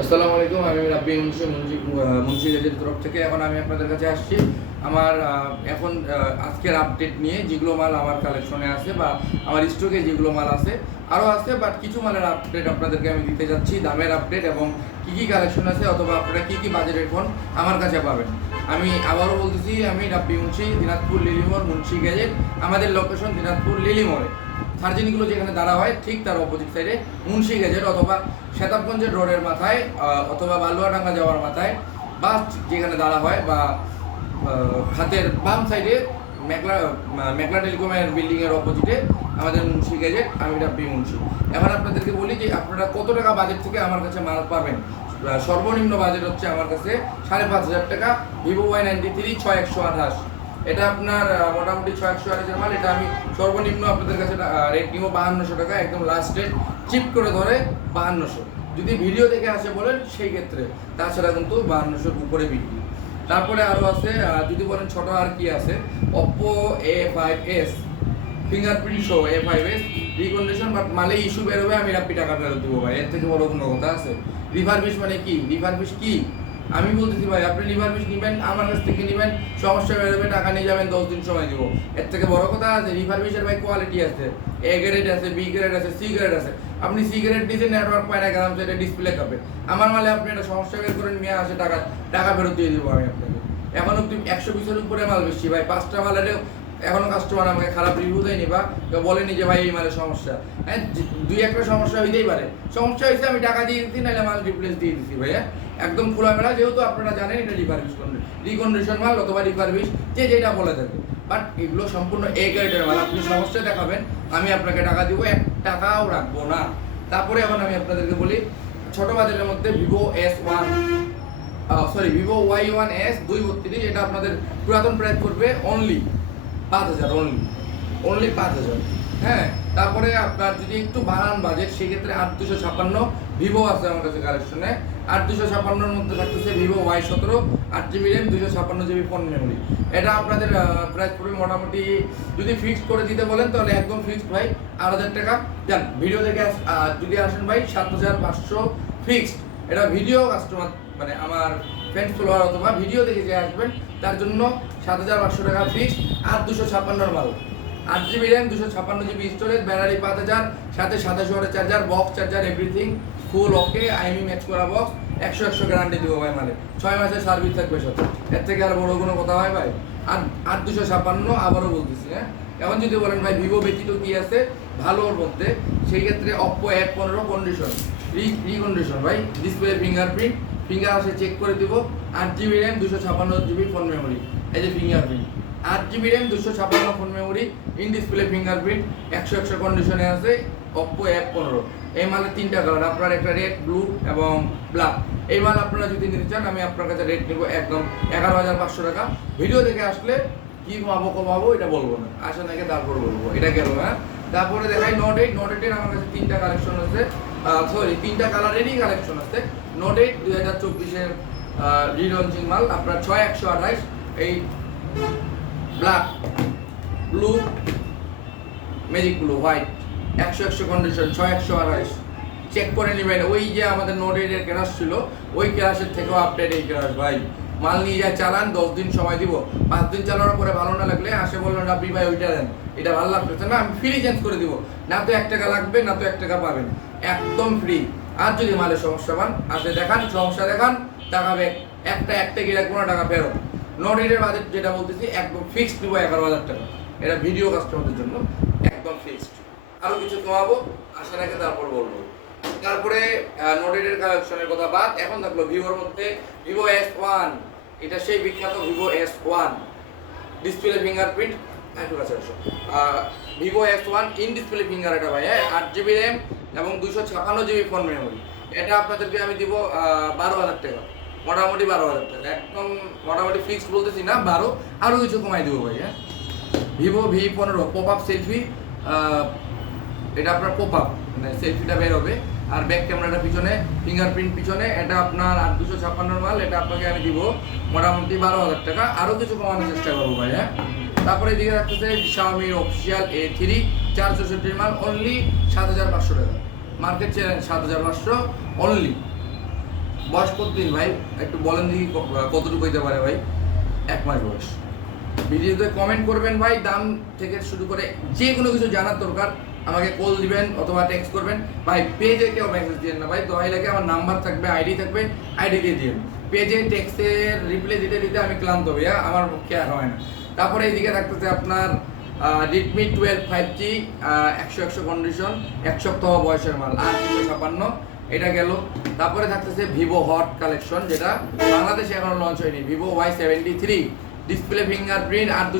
আসসালামু আলাইকুম, আমি রাব্বি মুন্সি মুন্সি মুন্সি গেজের তরফ থেকে এখন আমি আপনাদের কাছে আসছি। আমার এখন আজকের আপডেট নিয়ে যেগুলো মাল আমার কালেকশনে আছে বা আমার স্টকে যেগুলো মাল আছে আরও আছে বাট কিছু মালের আপডেট আপনাদেরকে আমি দিতে যাচ্ছি, দামের আপডেট এবং কী কী কালেকশন আছে অথবা আপনারা কী কী বাজেটের ফোন আমার কাছে পাবেন। আমি আবারও বলতেছি, আমি রাব্বি মুন্সি, দিনাজপুর লিলিমোর মুন্সি গ্যাজেট আমাদের লোকেশন দিনাজপুর লিলিমোড়ে। সার্জেনগুলো যেখানে দাঁড়া হয় ঠিক তার অপোজিট সাইডে মুন্সি গেজেট অথবা শেতাবগঞ্জের রোডের মাথায় অথবা বালুয়াডাঙ্গা যাওয়ার মাথায় বাস যেখানে দাঁড়া হয় বা হাতের বাম সাইডে মেকলা আহ, মেকলা টেলিকমের বিল্ডিংয়ের অপোজিটে আমাদের মুন্সি গেজেট আমি রাব্বি মুন্সি। এখন আপনাদেরকে বলি যে আপনারা কত টাকা বাজেট থেকে আমার কাছে মাল পাবেন? সর্বনিম্ন বাজেট হচ্ছে আমার কাছে সাড়ে পাঁচ হাজার টাকা ভিভো ওয়াই নাইনটি থ্রি ছয় একশো আঠাশ। এটা আপনার মোটামুটি ছয় একশো আঠাশের মাল। এটা আমি সর্বনিম্ন আপনাদের কাছে রেট নিব বাহান্নশো টাকা, একদম লাস্ট রেট চিপ করে ধরে বাহান্নশো। যদি ভিডিও দেখে আসে বলেন, সেই ক্ষেত্রে। তাছাড়া কিন্তু বাহান্নশোর উপরে বিক্রি। তারপরে আরও আছে যদি বলেন ছোট আর কি আছে Oppo A five S fingerprint show A five S recondition but মালে ইস্যু বেরোবে, আমি রাপ্পি টাকা ফেরত দিব ভাই। এর থেকে বড় কোনো কথা আছে? রিভারবিশ মানে কি? রিভারবিশ কি? আমি বলতেছি ভাই, আপনি রিভারবিশ নেবেন, আমার কাছ থেকে নেবেন, সমস্যা বেরোবে টাকা নিয়ে যাবেন, দশ দিন সময় দিব। এর থেকে বড় কথা আছে রিভারবিশের ভাই কোয়ালিটি আছে এ গ্রেড আছে বি গ্রেড আছে সি গ্রেড আছে। আপনি সি গ্রেড দিয়েছে নেটওয়ার্ক পায় না, গেলাম সেটা ডিসপ্লে কাপে। আমার মালে আপনি একটা সমস্যা বের করেন, নিয়ে আসে টাকা টাকা ফেরত দিয়ে দিব আমি আপনাকে। এখন অব্দি একশো পিসের উপরে মাল বেশি, ভাই, পাঁচটা মালের এখনও কাস্টমার আমাকে খারাপ রিভিউ দেয়নি বা বলেনি যে ভাই এই মালের সমস্যা। হ্যাঁ দুই একটা সমস্যা হইতেই পারে। সমস্যা হয়েছে আমি টাকা দিয়ে দিচ্ছি নাহলে মাল রিপ্লেস দিয়ে দিচ্ছি ভাইয়া। একদম খোলামেলা, যেহেতু আপনারা জানেন এটা রিফারবিশ রিকন্ডিশন মাল অথবা রিফারবিশ যে যেটা বলে থাকে বাট এগুলো সম্পূর্ণ এ গ্রেডের মাল, আপনি সমস্যা দেখাবেন, আমি আপনাকে টাকা দিব, এক টাকাও রাখব না। তারপরে এখন আমি আপনাদেরকে বলি, ছোট বাজারের মধ্যে Vivo S one sorry Vivo Y one S দুই বত্রিশ, এটা আপনাদের পুরাতন প্রাইস পড়বে অনলি পাঁচ হাজার অনলি অনলি পাঁচ হাজার। হ্যাঁ তারপরে আপনার যদি একটু বাড়ান বাজেট সেক্ষেত্রে আট দুশো ছাপ্পান্ন ভিভো আছে আমার কাছে কালেকশনে আট দুশো ছাপ্পান্নর মধ্যে থাকতেছে ভিভো ওয়াই সতেরো, আট জিবি র্যাম দুশো ছাপ্পান্ন জিবি ফোন মেমোরি এটা আপনাদের প্রাইস পড়বে মোটামুটি, যদি ফিক্সড করে দিতে বলেন, তাহলে একদম ফিক্সড ভাই, আট হাজার টাকা। যান ভিডিও দেখে যদি আসেন ভাই, সাত হাজার পাঁচশো ফিক্সড এটা ভিডিও কাস্টমার মানে আমার ফ্রেন্ড ফলোয়ার অথবা ভিডিও দেখে যে আসবেন তার জন্য সাত হাজার পাঁচশো টাকা ফিক্স আর দুশো ছাপ্পান্নর মাল আট জিবি র্যাম দুশো ছাপ্পান্ন জিবি স্টোরেজ ব্যাটারি পাঁচ হাজার, সাথে সাতাশ ওয়াটের charger box charger everything full okay IMEI match করা বক্স একশো একশো গ্যারান্টি দিব ভাই মানে ছয় মাসের সার্ভিস থাকবে সাথে এর থেকে আর বড় কোনো কথা হয় ভাই? আর আট দুশো ছাপ্পান্ন আবারও বলতেছি হ্যাঁ? এখন যদি বলেন ভাই ভিভো ব্যতীত কি আছে? ভালোর মধ্যে। সেই ক্ষেত্রে অপ্পো এক পনেরো কন্ডিশন রিকন্ডিশন ভাই ডিসপ্লে ফিঙ্গারপ্রিন্ট ফিঙ্গার আসে চেক করে দিব, আট জিবি র্যাম দুশো ছাপ্পান্ন জিবি ফোন মেমোরি এই যে ফিঙ্গারপ্রিন্ট আট জিবি র্যাম দুশো ছাপ্পান্ন phone memory in display fingerprint একশো একশো কন্ডিশনে আছে অপ্পো এক পনেরো। এই মালের তিনটা কালার আপনার একটা রেড ব্লু এবং ব্ল্যাক এই মাল আপনারা যদি নিতে চান, আমি আপনার কাছে রেট নেব একদম এগারো হাজার পাঁচশো টাকা। ভিডিও দেখে আসলে কি কমাবো কমাবো এটা বলব না। আসে নাকি তারপর বলব, এটা গেল হ্যাঁ? তারপরে দেখাই নোট এইট নোট এইটের আমার কাছে তিনটা কালেকশন আছে। সরি তিনটা কালারেরই কালেকশন আছে। এইট দুই হাজার চব্বিশের রিলঞ্চিং মাল, আপনার ছয় একশো আঠাইশ এই black blue magic blue white একশো একশো কন্ডিশন ছয় একশো আঠাইশ চেক করে নেবেন, ওই যে আমাদের নোট এইটের ক্লাস ছিল, ওই ক্লাসের থেকেও আপডেট এই ক্লাস ভাই। মাল নিয়ে যা চালান, দশ দিন সময় দিব। পাঁচ দিন চালানোর পরে ভালো না লাগলে আসে বললেন আপনি ভাই, ওইটা দেন। এটা ভালো লাগতেছে না, আমি ফ্রি চেঞ্জ করে দিব। না তো এক টাকা লাগবে, না তো এক টাকা পাবেন। একদম ফ্রি আর যদি মালের সমস্যা পান আসে দেখান, সমস্যা দেখান, টাকা ব্যাক একটা একটা গিয়ে কোনো টাকা ফেরত। নট এর বাজেট যেটা বলতেছি, একদম ফিক্সড দিব এগারো হাজার টাকা। এটা ভিডিও কাস্টমারদের জন্য একদম ফিক্সড আরও কিছু কমাবো আসার আগে তারপর বলব। তারপরে নোটেডের কালেকশনের কথা বাদ, এখন থাকল ভিভোর মধ্যে ভিভো এস ওয়ান এটা সেই বিখ্যাত Vivo S one display fingerprint একটু কাছে আসো Vivo S one in display finger এটা ভাই হ্যাঁ? আট জিবি র্যাম এবং দুশো ছাপান্ন জিবি ফোন মেমোরি এটা আপনাদেরকে আমি দিব বারো হাজার টাকা। মোটামুটি বারো হাজার টাকা। একদম মোটামুটি ফিক্সড বলতেছি না, বারো। আরও কিছু কমাই দেবো ভাই হ্যাঁ? ভিভো ভি পনেরো পপ আপ সেলফি এটা আপনার পপ আপ মানে সেলফিটা বের হবে। আর ব্যাক ক্যামেরাটা পিছনে ফিঙ্গারপ্রিন্ট পিছনে, এটা আপনার আট দুশো ছাপ্পান্নর মাল, এটা আপনাকে আমি দিব মোটামুটি বারো হাজার টাকা। আরও কিছু কমানোর চেষ্টা করব ভাই হ্যাঁ? তারপরে এদিকে রাখতেছে শাওমির অফিসিয়াল এ থ্রি চার চৌষট্টির মাল অনলি সাত হাজার পাঁচশো টাকা। মার্কেট চ্যালেঞ্জ সাত হাজার পাঁচশো অনলি বয়স কতদিন ভাই, একটু বলেন দেখি কতটুকু হইতে পারে ভাই? এক মাস বয়স। ভিডিওতে কমেন্ট করবেন ভাই, দাম থেকে শুরু করে যে কোনো কিছু জানার দরকার, আমাকে কল দিবেন অথবা টেক্সট করবেন। ভাই পেজে কেউ মেসেজ দিবেন না ভাই দোয়াই লাগে আমার নাম্বার থাকবে আইডি থাকবে আইডি দিয়ে দিন পেজে টেক্সটের রিপ্লাই দিতে দিতে আমি ক্লান্ত ভাইয়া আমার কেয়ার হয় না। তারপরে এইদিকে থাকতেছে আপনার রেডমি টুয়েলভ ফাইভ জি একশো একশো কন্ডিশন এক সপ্তাহ বয়সের মাল আর দুশো ছাপান্ন, এটা গেল। তারপরে থাকতেছে ভিভো হট কালেকশন যেটা বাংলাদেশে এখনও লঞ্চ হয়নি। Vivo Y seventy three display fingerprint আর দুশো